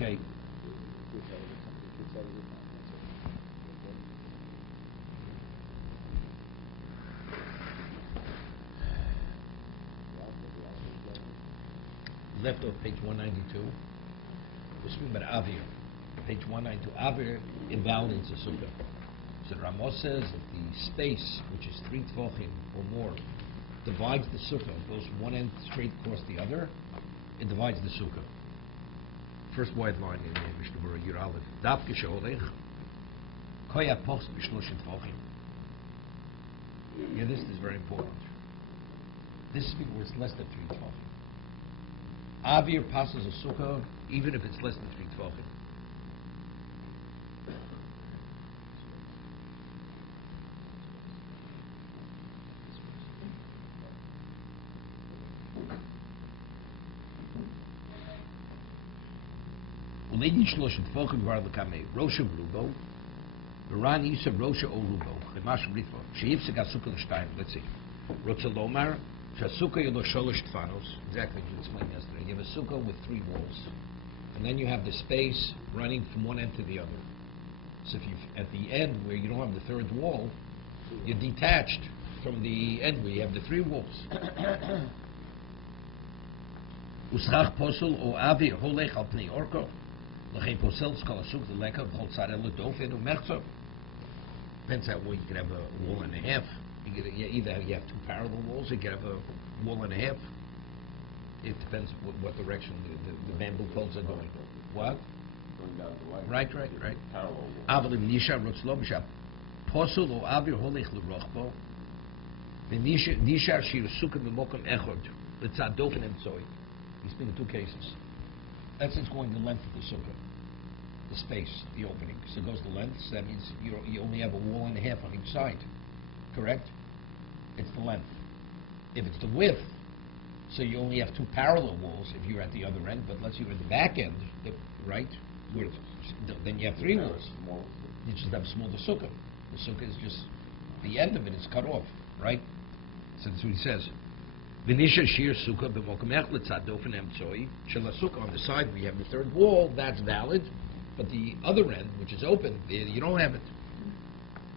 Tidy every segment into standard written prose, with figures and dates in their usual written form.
Okay. Left off page 192. We're speaking about Avir. Page 192. Avir invalidates a sukkah. So Ramos says that the space, which is 3 tvochim or more, divides the sukkah, goes from one end straight across the other, it divides the sukkah. First white line in Mishna Berura Succos. Dafke sheholech, koya post b'shloshim tvochim. Yeah, this is very important. This is where it's less than 3 tvochim. Avir passes a sukkah even if it's less than 3 tvochim. Lady Shloshim Tvochim Var Lekame Rosha Rubo Ran Isa Rosha O Rubo Chemash Ritvo Sheif Sega Sukkah L'Shtayim. Let's see. Rotzalomar Shasukkah Yelo Sholosh Tfanos. Exactly as you explained yesterday. You have a sukkah with 3 walls, and then you have the space running from one end to the other. So if you at the end where you don't have the 3rd wall, you're detached from the end where you have the 3 walls. Uschach Posel O Avi Holech Al Pnei Orko. Depends on wall. You can have a wall and a half. Either you have 2 parallel walls, or you can have a wall and a half. It depends what direction the bamboo poles are going. What? Going down the line. Right. Parallel wall. Avalim nisha rotzlobisha posul o avir holech lerochbo. The nisha shir sukkah b'mokom echod l'tzadofen emtzoi. He's been in 2 cases. That's it's going the length of the sukkah, the space, the opening. So it goes the length. So that means you only have a wall and a half on each side, correct? It's the length. If it's the width, so you only have 2 parallel walls if you're at the other end. But let's say you're at the back end, right? Then you have 3 walls. You just have a smaller sukkah. The sukkah is just the end of it is cut off, right? So that's what he says. V'nisha shir sukkah b'mokamech l'tzadofen emtzoi shel sukkah. On the side where you have the 3rd wall, that's valid, but the other end, which is open, you don't have it.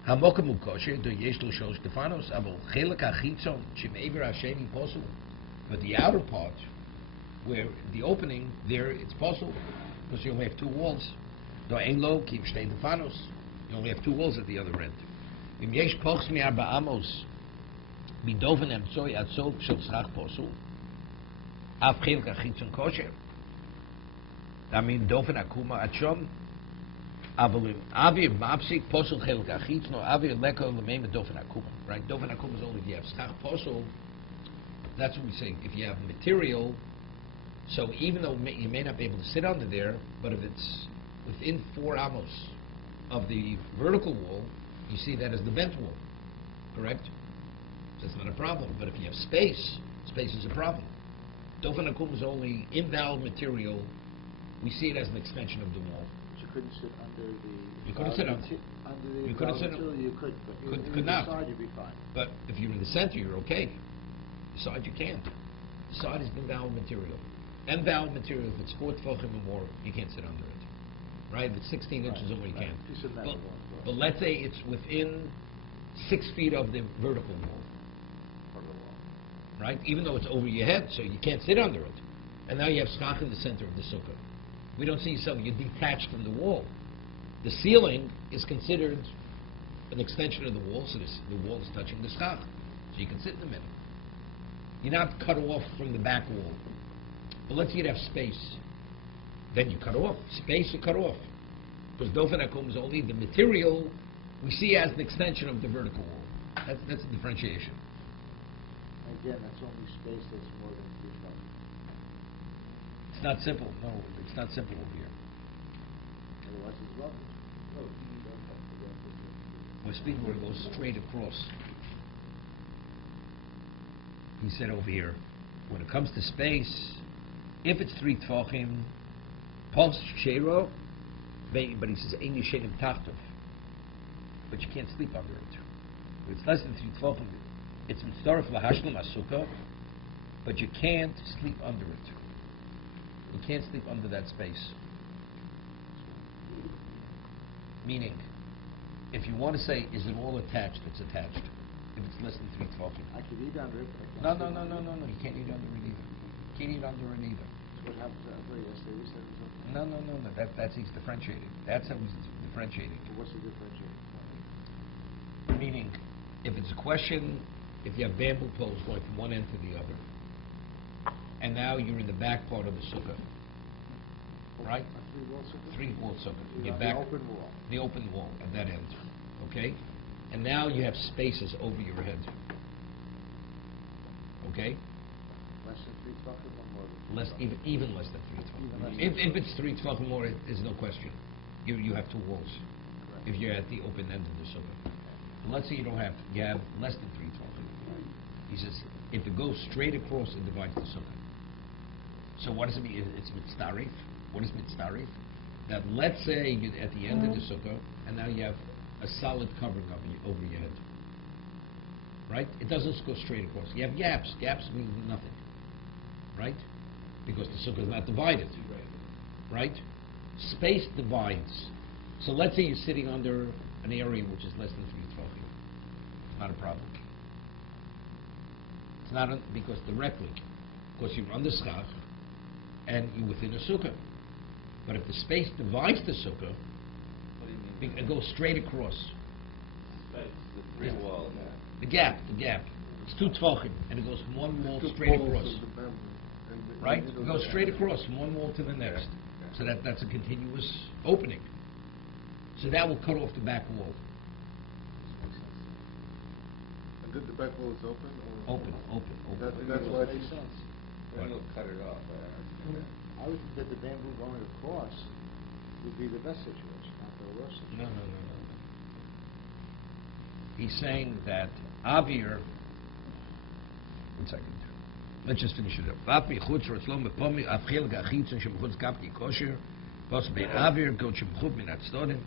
Hamokam ukosher do yesh lo shalosh tefanos avol chelak hachitzon shemever hasheni posul. But the outer part, where the opening there, it's possible because you only have 2 walls. Do ein lo keep shtei tefanos. You only have 2 walls at the other end. V'im yesh pochs mi'arba amos. Midoven emtzoi at sof shel schach posul. Av chelak hachitzon kosher. I mean, dofen akuma at shom. Avir mapsik posul chelak hachitz no avir leko lemeim dofen akuma. Right? Dofen akuma is only if you have schach posul. That's what we say. If you have material, so even though you may not be able to sit under there, but if it's within 4 amos of the vertical wall, you see that as the bent wall, correct? So that's not a problem. But if you have space is a problem. Dofen akuma is only invalid material. We see it as an extension of the wall. You couldn't sit under the. You couldn't sit under. You couldn't sit under. You could, but could not. The side you'd be fine. But if you're in the center, you're okay. The side you can't. The side is invalid material. Invalid material, if it's 4 tefachim or more, you can't sit under it. Right? If it's 16 inches or more, you can't. But let's say it's within 6 feet of the vertical wall. Right? Even though it's over your head, so you can't sit under it. And now you have schach in the center of the sukkah. We don't see yourself, you're detached from the wall. The ceiling is considered an extension of the wall, so the wall is touching the schach. So you can sit in the middle. You're not cut off from the back wall. But let's say you have space. Then you cut off. Space you cut off. Because dofen akum is only the material we see as an extension of the vertical wall. That's a differentiation. Again, that's only space that's more than 3 feet. It's not simple. No, it's not simple over here. Otherwise it's rubbish. We're speaking where it goes straight across. He said over here, when it comes to space, if it's 3 tefachim, pulse shero, but he says ein yishenim tachtov, but you can't sleep under it. If it's less than 3 tefachim, it's mitzaref lahashlam asukah, but you can't sleep under it. You can't sleep under that space. Meaning, if you want to say, is it all attached, it's attached. If it's less than 3 tefachim. I could eat under it. No. You can't eat under it either. You can't eat under it either. So what happened to Abba yesterday? You said it was okay. No. That's he's differentiating. That's how he's differentiating. So what's the differentiating? Meaning, if it's a question, if you have bamboo poles going from one end to the other, and now you're in the back part of the sukkah, right? A three-wall sukkah? Three-wall sukkah. You You're have back. the open wall. The open wall at that end, okay? And now you have spaces over your head, okay? Less than 3 tefachim or more than Less, even less than 3 tefachim. If it's 3 tefachim more, there's no question. You have 2 walls. Correct. If you're at the open end of the sukkah. But let's say you have less than 3 tefachim. He says, if it goes straight across, it divides the sukkah. So what does it mean? It's mitzarif. What is mitzarif? That let's say you're at the end of the sukkah, and now you have a solid covering over your head. Right? It doesn't go straight across. You have gaps. Gaps mean nothing. Right? Because the sukkah is not divided. Right? Space divides. So let's say you're sitting under an area which is less than 3 tefachim. It's not a problem. It's not because directly, because you're under schach and you're within a sukkah. But if the space divides the sukkah, What do you mean? it goes straight across. Space, the free wall. The gap. It's 2 tefachim, and it goes from one wall straight across. Right? It goes straight across from one wall to the next. So that's a continuous opening. So that will cut off the back wall. And did the back wall is open? Or? Open. That's why Makes sense. Then you'll cut it off. I would think that the bamboo going across would be the best situation, not the worst situation. No. He's saying that Avir. 1 second. Let's just finish it up. Avir chutz rotzlom bepomi avchil gachitzon shemchutz kapki kosher bos bein Avir go shemchut min atzdonim.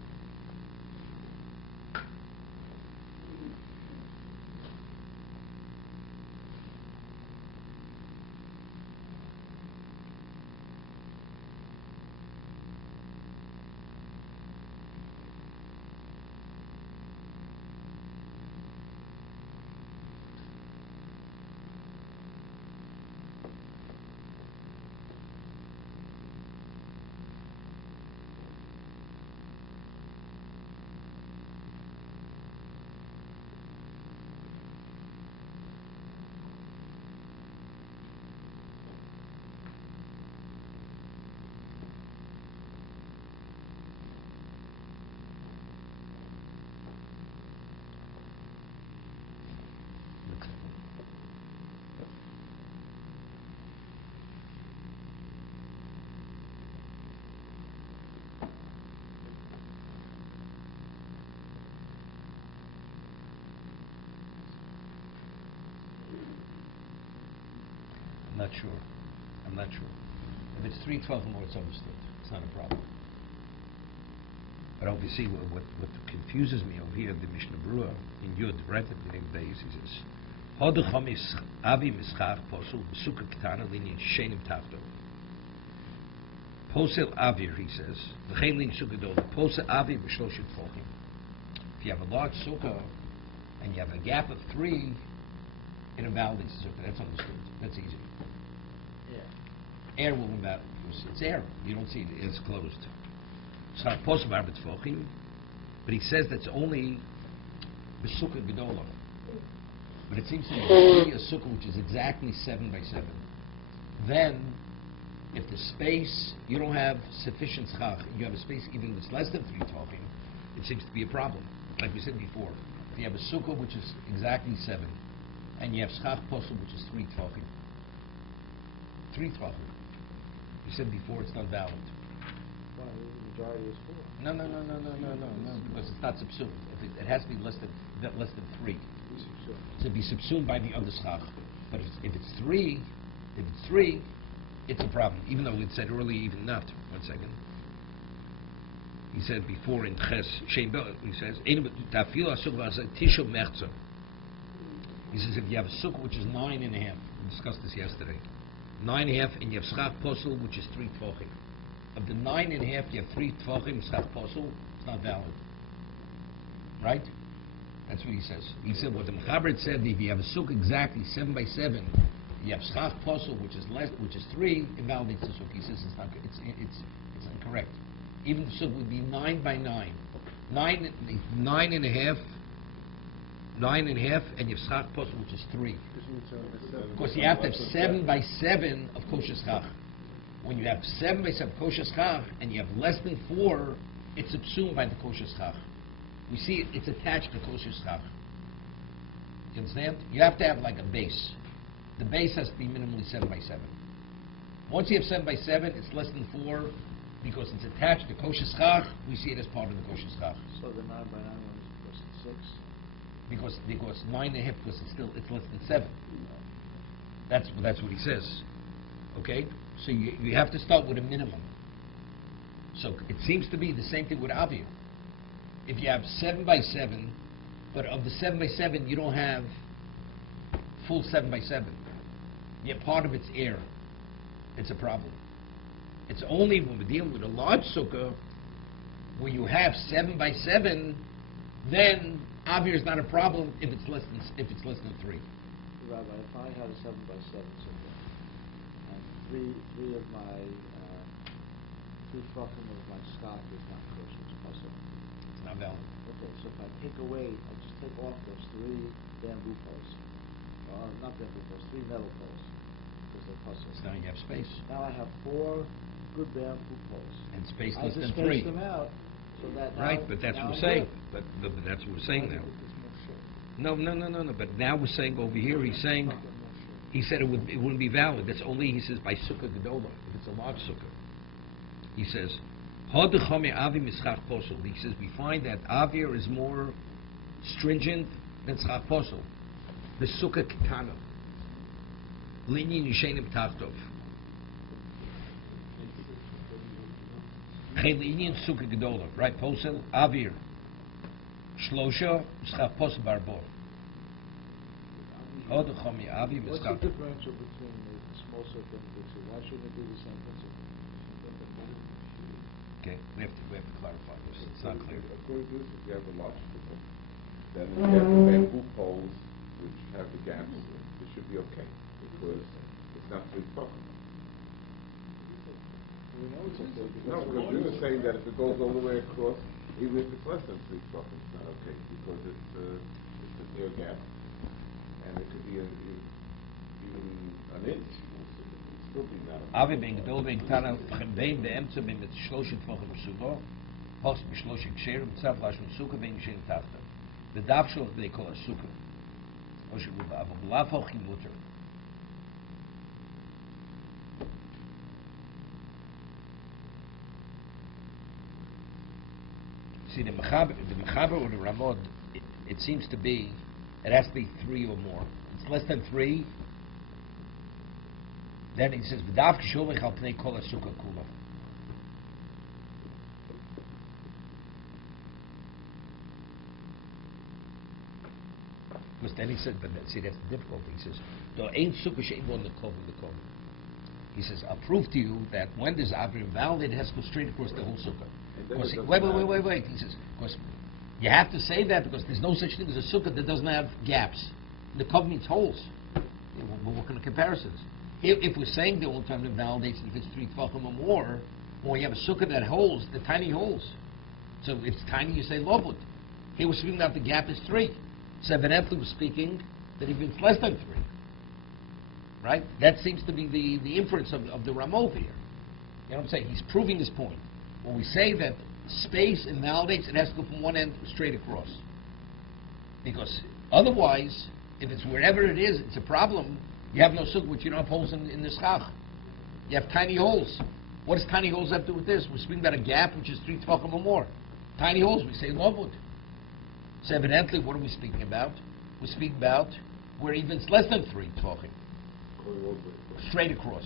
I'm not sure. If it's 3:12 or more, it's understood. It's not a problem. But obviously, what confuses me over here, the Mishna Berura in Yud, right at the beginning of the days, he says, "Hod chamis avi mischach posul b'sukkah ketana linyan shenim tachto." Posel avir, he says, v'chein lin sukkah dol. Posel avir b'shloshet tefachim. If you have a large sukkah and you have a gap of 3, it invalidates the sukkah. That's understood. That's easy. Air will invalidate. It's air. You don't see it. It's closed. It's not possible, but he says that's only b'sukkah gedola. But it seems to be a sukkah which is exactly 7 by 7. Then, if the space, you don't have sufficient schach, you have a space even that's less than 3 tefachim, it seems to be a problem. Like we said before, if you have a sukkah which is exactly 7, and you have schach posel which is 3 tefachim. 3 tefachim. You said before it's not valid. Well, the majority is 4. No, because it's not subsumed. It has to be less than 3. To be subsumed by the other schach. But if it's 3, it's a problem. Even though it said earlier, even not. 1 second. He said before in Ches Sheinbel, he says, he says if you have a sukkah which is 9.5, we discussed this yesterday, 9.5, and you have schach posel which is 3 tefachim. of the 9.5, you have 3 tvachim, schach posel, it's not valid. Right? That's what he says. He said what the Mechaber said, if you have a sukkah exactly 7 by 7, you have schach posel, which is 3, invalidates the sukkah. He says it's not good. It's incorrect. Even the sukkah would be 9 by 9. 9.5, and you have schach posel, which is 3. Because you have to have 7 by 7 of kosher schach. When you have 7 by 7 kosher schach, and you have less than 4, it's subsumed by the kosher schach. We see it's attached to kosher schach. You understand? You have to have like a base. The base has to be minimally 7 by 7. Once you have 7 by 7, it's less than 4 because it's attached to kosher schach. We see it as part of the kosher schach. So the 9 by 9 one is less than 6? Because 9.5, because it's less than 7. That's what he says. Okay? So you have to start with a minimum. So it seems to be the same thing with Avir. If you have 7 by 7, but of the 7 by 7 you don't have full 7 by 7. Yeah, part of it's air. It's a problem. It's only when we're dealing with a large sukkah where you have 7 by 7, then Avir is not a problem if it's less than 3. Rabbi, if I had a 7 by 7 sukkah, and three of my 3 tefachim of my stock is not kosher, it's possible. It's not valid. Okay, so if I just take off those 3 bamboo posts, or not bamboo posts, 3 metal posts, because they're possible. So now you have space. Now I have 4 good bamboo posts. And space I less just than 3. space them out, so that Right, now, but that's now what I'm we're saying. good. But that's what we're saying now. No. But now we're saying over here, he said it wouldn't be valid. That's only, he says, by sukkah gedola, if it's a large sukkah. He says, he says, we find that avir is more stringent than schach posel. The sukkah ketana. Linyin yishenim tachtov. Linyin sukkah gedola. Right, posel, avir. Shlosha, schach posel barbo. What's the differential between the small sukkah and the big sukkah? Why shouldn't it be the same principle? Okay, we have to clarify this. It's not clear. According to this, if you have a large sukkah, then if you have the bamboo poles which have the gaps, it should be okay because it's not three tefachim. We know it's okay No, because you're saying that if it goes all the way across, even if it's less than 3 tefachim, it's not okay because it's a near gap, and it could be even an inch. It's still be not. Avi ben gedol ben ketana bein beemtza ben mit 30 tvachim sugo, hoch mit 30 ksherim tzav lash mit sukkah ben yishen tachta. The daf shul they call a sukkah. Osh guba avo lafoch im mutter. See the mechaber or the ramod, it seems to be, it has to be 3 or more. It's less than 3. Then he says, "V'dav k'shovech al pnei kol sukkah kula." Because then he said, but see, that's the difficulty. He says, "Do ain't sukkah she'in bon lekov lekov." He says, "I'll prove to you that when there's avir invalid, it has to go straight across the whole sukkah." Because wait. He says, because you have to say that because there's no such thing as a sukkah that doesn't have gaps. The kov means holes. What kind of comparisons? If we're saying the old time invalidates if it's 3 tefachim or more, when you have a sukkah that holds, the tiny holes. So if it's tiny, you say lovud. Here we're speaking about the gap is 3. So evidently we're speaking that if it's less than 3. Right? That seems to be the inference of the Ramov here. You know what I'm saying? He's proving his point. When we say that space invalidates, it has to go from one end straight across. Because otherwise, if it's wherever it is, it's a problem. You have no sukkah, which you don't have holes in the schach. You have tiny holes. What does tiny holes have to do with this? We're speaking about a gap which is 3 tefachim or more. Tiny holes, we say lovud. So evidently, what are we speaking about? We're speaking about where even it's less than 3 tefachim. Straight across.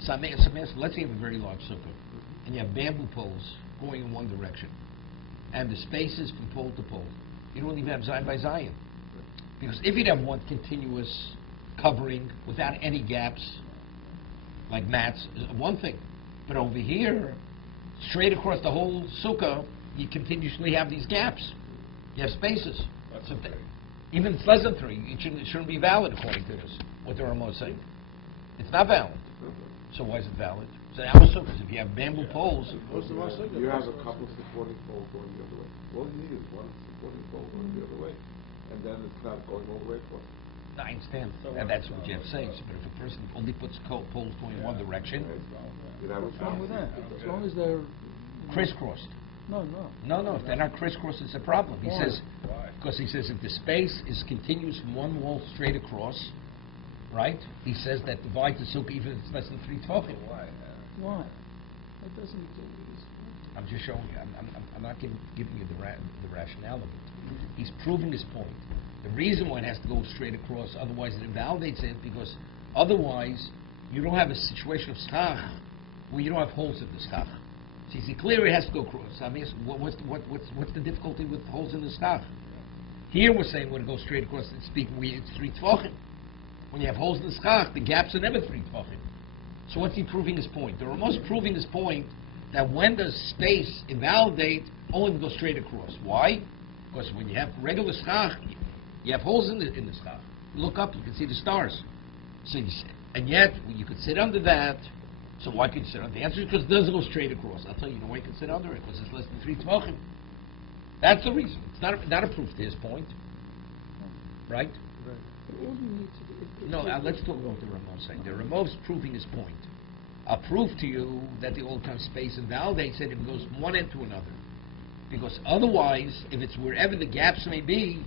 So let's say you have a very large sukkah, and you have bamboo poles going in one direction, and the spaces from pole to pole. You don't even have zion by zion. Because if you'd have one continuous covering without any gaps, like mats, is one thing. But over here, straight across the whole sukkah, you continuously have these gaps. You have spaces. So even if it's less than 3, it shouldn't be valid according to this, what the Ramah is saying. It's not valid. So why is it valid? So our sukkahs, if you have bamboo poles... You have a couple supporting poles going the other way. All you need is one supporting pole going the other way, and then it's not going all the way across. No, I understand, and that's what Jeff says. But if a person only puts poles going in one direction... What's wrong with that? As long as they're... crisscrossed. No. No, if they're not crisscrossed, it's a problem. He Why? says, because he says if the space is continuous from one wall straight across, right? He says that divides the sukkah even if it's less than 3 tefachim. Why? That doesn't do this. I'm just showing you. I'm not giving you the rationale of it. He's proving his point. The reason why it has to go straight across, otherwise it invalidates it, because otherwise you don't have a situation of schach where you don't have holes in the schach. So you see, clearly it has to go across. I mean, what's the difficulty with holes in the schach? Here we're saying when it goes straight across, it's 3 tefachim. When you have holes in the schach, the gaps are never 3 tefachim. So what's he proving his point? The Ramah's proving his point that when does space invalidate, only go straight across. Why? Because when you have regular schach, you have holes in the schach. You look up, you can see the stars. So and yet, you could sit under that. So why could you sit under? The answer is because it doesn't go straight across. I'll tell you why you can sit under it, because it's less than 3 tefachim. That's the reason. It's not a proof to his point. Right? But all you need to do... No, let's talk about what the Ramah's saying. The Ramah's proving his point. I'll prove to you that the all-time space invalidates it if it goes from one end to another. Because otherwise, if it's wherever the gaps may be,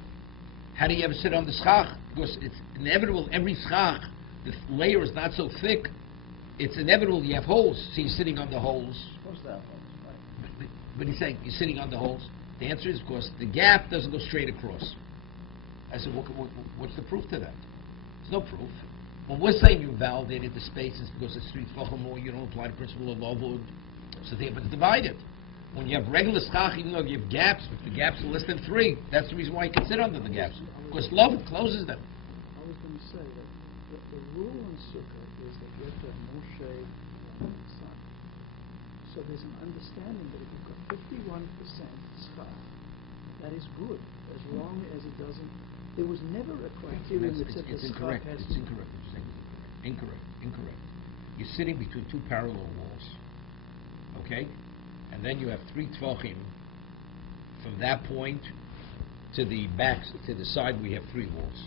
how do you ever sit on the schach? Because it's inevitable, every schach, the layer is not so thick, it's inevitable you have holes, so you're sitting on the holes. What's that one? But he's saying, you're sitting on the holes. The answer is, because the gap doesn't go straight across. I said, what's the proof to that? There's no proof. When we're saying you validated the spaces because it's 3 tefachim more, you don't apply the principle of lavud, so but it's divided. When you have regular schach, even though you have gaps, if the gaps are less than 3, that's the reason why you can sit under the gaps. Because lavud closes them. I was going to say that the rule in sukkah is that you have to have more shade than the sun. So there's an understanding that if you've got 51% schach, that is good, as long as it doesn't... There was never a criterion that said the schach has... It's incorrect. Incorrect. You're sitting between 2 parallel walls, okay? And then you have 3 tefachim from that point to the back, to the side we have 3 walls.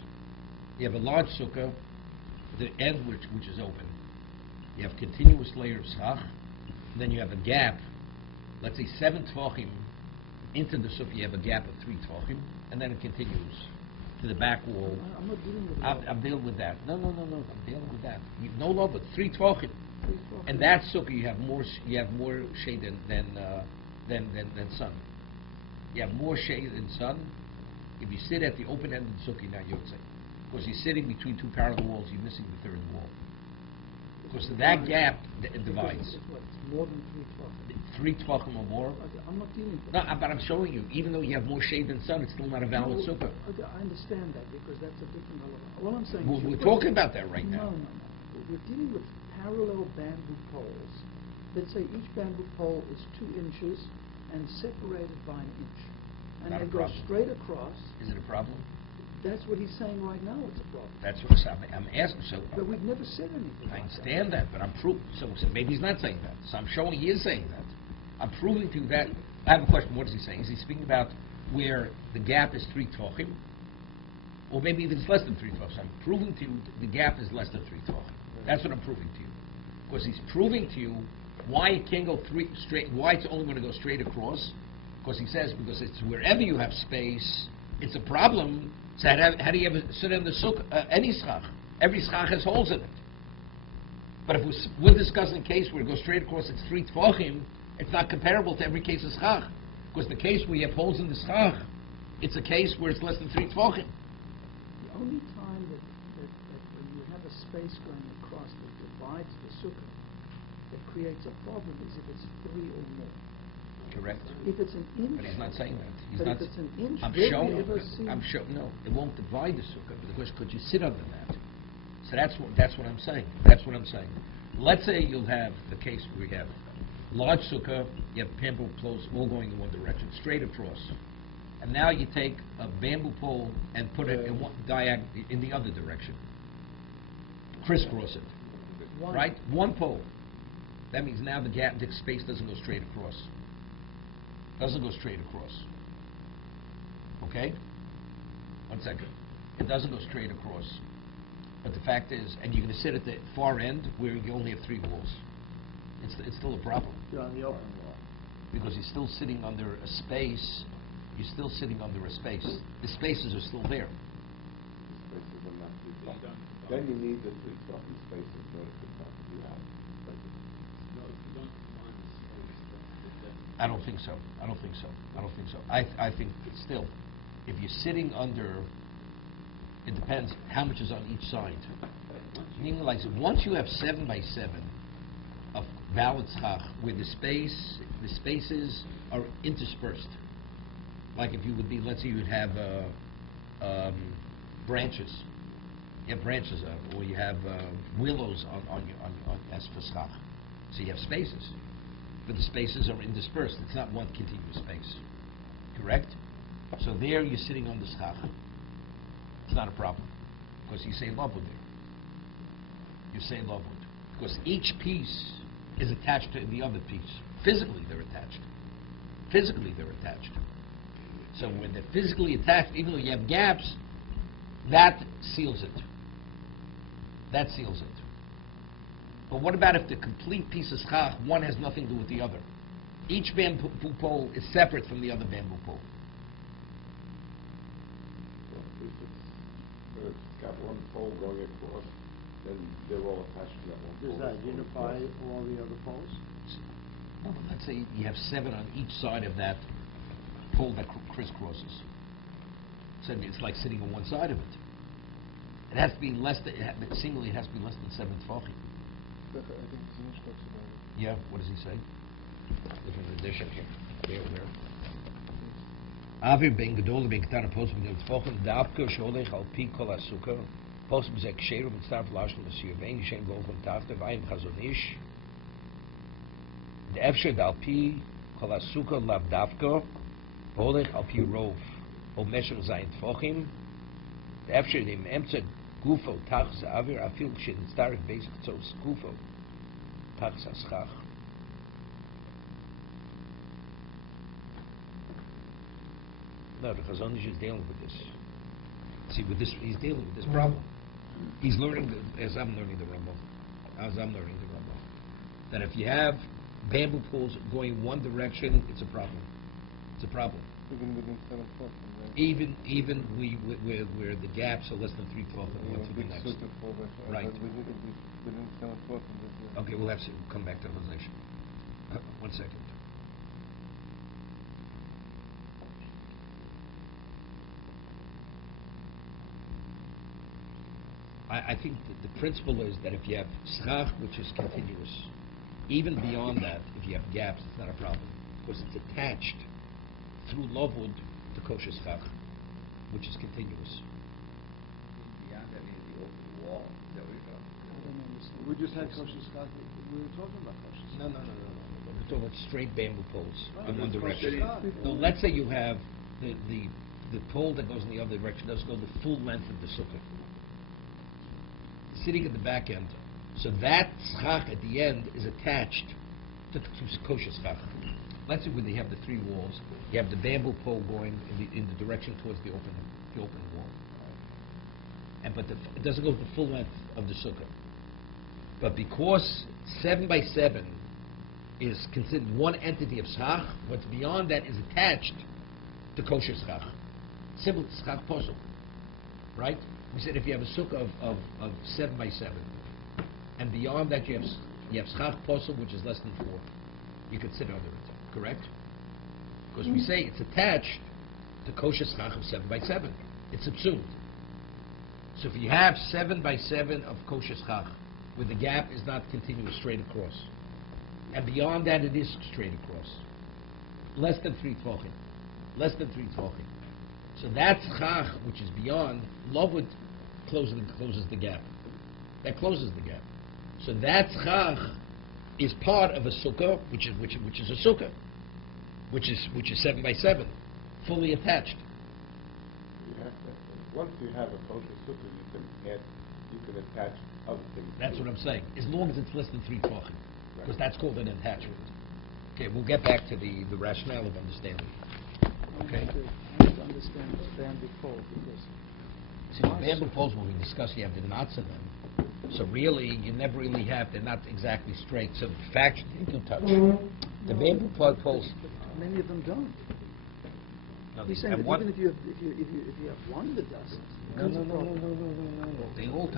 You have a large sukkah, the end which is open. You have continuous layer of schach, and then you have a gap, let's say 7 tefachim into the sukkah, you have a gap of 3 tefachim, and then it continues to the back wall. I'm not dealing with that. I'm dealing with that. No, I'm dealing with that. You've no love, but 3 tefachim. And that sukkah, you have more shade than sun. You have more shade than sun. If you sit at the open end of the sukkah, now you're saying, because you're sitting between 2 parallel walls, you're missing the 3rd wall. Because that gap divides. It's more than 3 tefachim. 3 tefachim or more. Okay, I'm not dealing with No, that. but I'm showing you, even though you have more shade than sun, it's still not a valid sukkah. Okay, I understand that because that's a different element. All I'm saying is... We're talking about that right now. No. We're dealing with parallel bamboo poles. Let's say each bamboo pole is 2 inches and separated by 1 inch. And Not a they go problem. straight across. Is it a problem? That's what he's saying right now, it's a problem. That's what I'm asking. So But we've never said anything I like understand that, but I'm proving. So maybe he's not saying that. So I'm showing he is saying that. I'm proving to you that. I have a question. What is he saying? Is he speaking about where the gap is 3 tefachim, or maybe if it's less than 3 tefachim? I'm proving to you the gap is less than 3 tefachim. That's what I'm proving to you, because he's proving to you why it can't go 3 straight. Why it's only going to go straight across? Because he says because it's wherever you have space, it's a problem. So how do you ever sit in the sukkah? Any schach. Every schach has holes in it. But if we're discussing a case where it goes straight across, it's 3 tefachim, it's not comparable to every case of schach. Because the case where you have holes in the schach, it's a case where it's less than 3 tefachim. The only time that when you have a space going across that divides the sukkah, that creates a problem is if it's 3 or more. Correct. If it's an inch... But he's not saying that. He's but not. if it's an inch, I'm where showing. do you ever see... I'm showing. No, it won't divide the sukkah because could you sit under that? So that's what I'm saying. Let's say you'll have the case where we have Large sukkah, you have bamboo poles all going in one direction, straight across. And now you take a bamboo pole and put it in one in the other direction. Crisscross it. Right? One pole. That means now the space doesn't go straight across. Doesn't go straight across. Okay? 1 second. It doesn't go straight across. But the fact is, and you're going to sit at the far end where you only have 3 walls. It's still a problem. You're on the open wall. Because you're still sitting under a space. You're still sitting under a space. The spaces are still there. The spaces are not three blocks. Then you need the three blocking spaces in order to properly have spaces. No, if you don't define the space, I don't think so. I don't think so. I don't think so. I think still, if you're sitting under, it depends how much is on each side. Meaning, like, once you have 7 by 7 of valid schach, where the spaces are interspersed. Like if you would be, let's say you would have branches. You have branches, or you have willows on as for schach. So you have spaces, but the spaces are interspersed. It's not one continuous space. Correct? So there you're sitting on the schach. It's not a problem because you say lavud there. You say lavud because each piece is attached to the other piece. Physically, they're attached. Physically, they're attached. So when they're physically attached, even though you have gaps, that seals it. That seals it. But what about if the complete piece of schach, one has nothing to do with the other? Each bamboo pole is separate from the other bamboo pole. So if it's got one pole going across, then they're all attached to that one pole. Does that unify all the other poles? Well, let's say you have 7 on each side of that pole that crisscrosses. So it's like sitting on one side of it. It has to be less than, seemingly it has to be less than 7 tefachim. I think Zinish talks about it. Yeah, what does he say? Different edition. Where? Avir ben gedol ben ketana post mit dem tefachim da'apko sholech al pi kol hasukkah post mit zek sheru mit starf lashon l'siyur vein shem gol von tafte vayim chazonish de'efsher da'al pi kol hasukkah lav davko holech al pi rov o mesher zayin tefachim de'efsher im emtze gufo tachs avir afil kshin stark basic tzos gufo tachs aschach. No, the Chazon is dealing with this. See, with this, he's dealing with this problem. He's learning, as I'm learning the Rambam, that if you have bamboo poles going one direction, it's a problem. It's a problem. Even within 7 foot, right? Even where the gaps are less than 3 12 and one to the next. Right. Within 7 foot. Okay, we'll have to come back to the translation. 1 second. I think that the principle is that if you have schach, which is continuous, even beyond that, if you have gaps, it's not a problem. Because it's attached through lavud to kosher schach, which is continuous. beyond any of the open wall, is that what you're talking about? I don't understand. We just had kosher schach. We were talking about kosher schach. No. We're talking about straight bamboo poles Right, in one that's direction. kosher schach. So let's say you have the pole that goes in the other direction doesn't go the full length of the sukkah. Sitting at the back end. So that schach at the end is attached to kosher schach. Let's say when they have the 3 walls, you have the bamboo pole going in the direction towards the open wall. But it doesn't go the full length of the sukkah. But because 7 by 7 is considered one entity of schach, what's beyond that is attached to kosher schach. Simple schach posel. Right? We said if you have a sukkah of 7 by 7, and beyond that you have schach posel, which is less than 4, you could sit under it, correct? Because we say it's attached to kosher schach of 7 by 7. It's subsumed. So if you have 7 by 7 of kosher schach, where the gap is not continuous straight across, and beyond that it is straight across, less than 3 tefachim, so that schach, which is beyond, lavud closes the gap. That closes the gap. So that schach is part of a sukkah, which is a sukkah, which is 7 by 7, fully attached. Once you have a kosher sukkah, you can attach other things. That's to what it. I'm saying. As long as it's less than 3 tefachim, because that's called an attachment. Okay, we'll get back to the rationale of understanding. Okay. I need to understand this bamboo pole because See, the bamboo poles, when we discuss, you have the knots in them. So really, you never really have, they're not exactly straight. So the fact they do touch. The bamboo poles. but many of them don't. No, He's saying that even if you have one that doesn't. No. They all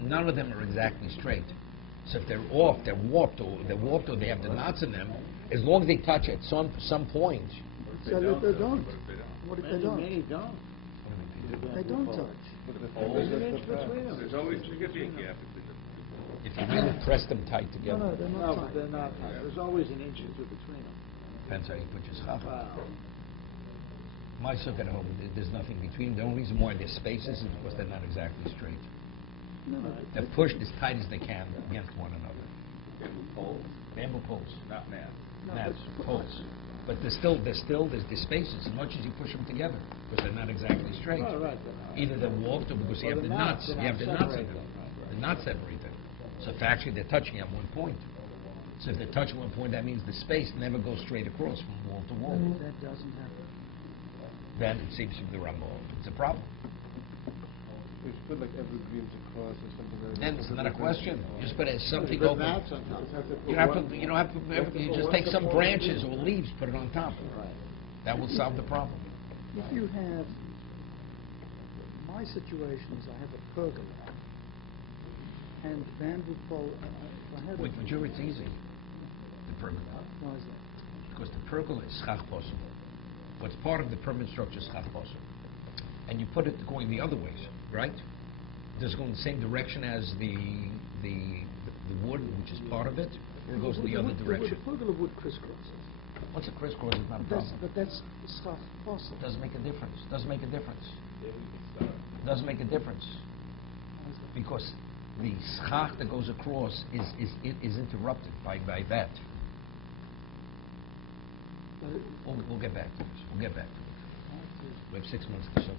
none of them are exactly straight. So if they're off, they're warped, or they have the knots in them. As long as they touch at some point. So that they don't. What if they don't? Many don't. They don't touch. There's an inch between them. There's always there could be a gap between them. If you really press them tight No, together. they're No, not but tight. they're not. There's always an inch or two between them. Depends how you put your schach. Wow. My sukkah at home, there's nothing between. The only reason why there's spaces is because they're not exactly straight. No, They're pushed as tight as they can against one another. Poles, Bamboo poles, not mats. mats, poles. But there's spaces as much as you push them together because they're not exactly straight. Right. Either they're warped or because you have the knots. You have the knots in them. The knots separate them. So if actually they're touching at one point. So if they touch at one point, that means the space never goes straight across from wall to wall. that doesn't happen. Then it seems to be the Rambam. It's a problem. If you put like evergreens across or something like that. Then it's not a question. You just put something But open. mats on top. You don't have to. You just take some branches or leaves, put it on top. Right. That will solve the problem. If you have, my situation is I have a pergola and bamboo pole. If I had With Majur, it's easy. The pergola. Why is that? Because the pergola is schach posel. What's part of the permanent structure is schach posel. And you put it going the other ways, right? Does it go in the same direction as the wood, which is part of it, or it goes in the other direction? The pergola would crisscross. Once it crisscrosses, it's not a problem. But that's schach posel. Doesn't make a difference. Doesn't make a difference. Doesn't make a difference. Because the schach that goes across is interrupted by that. We'll get back to this. We have 6 months to show this.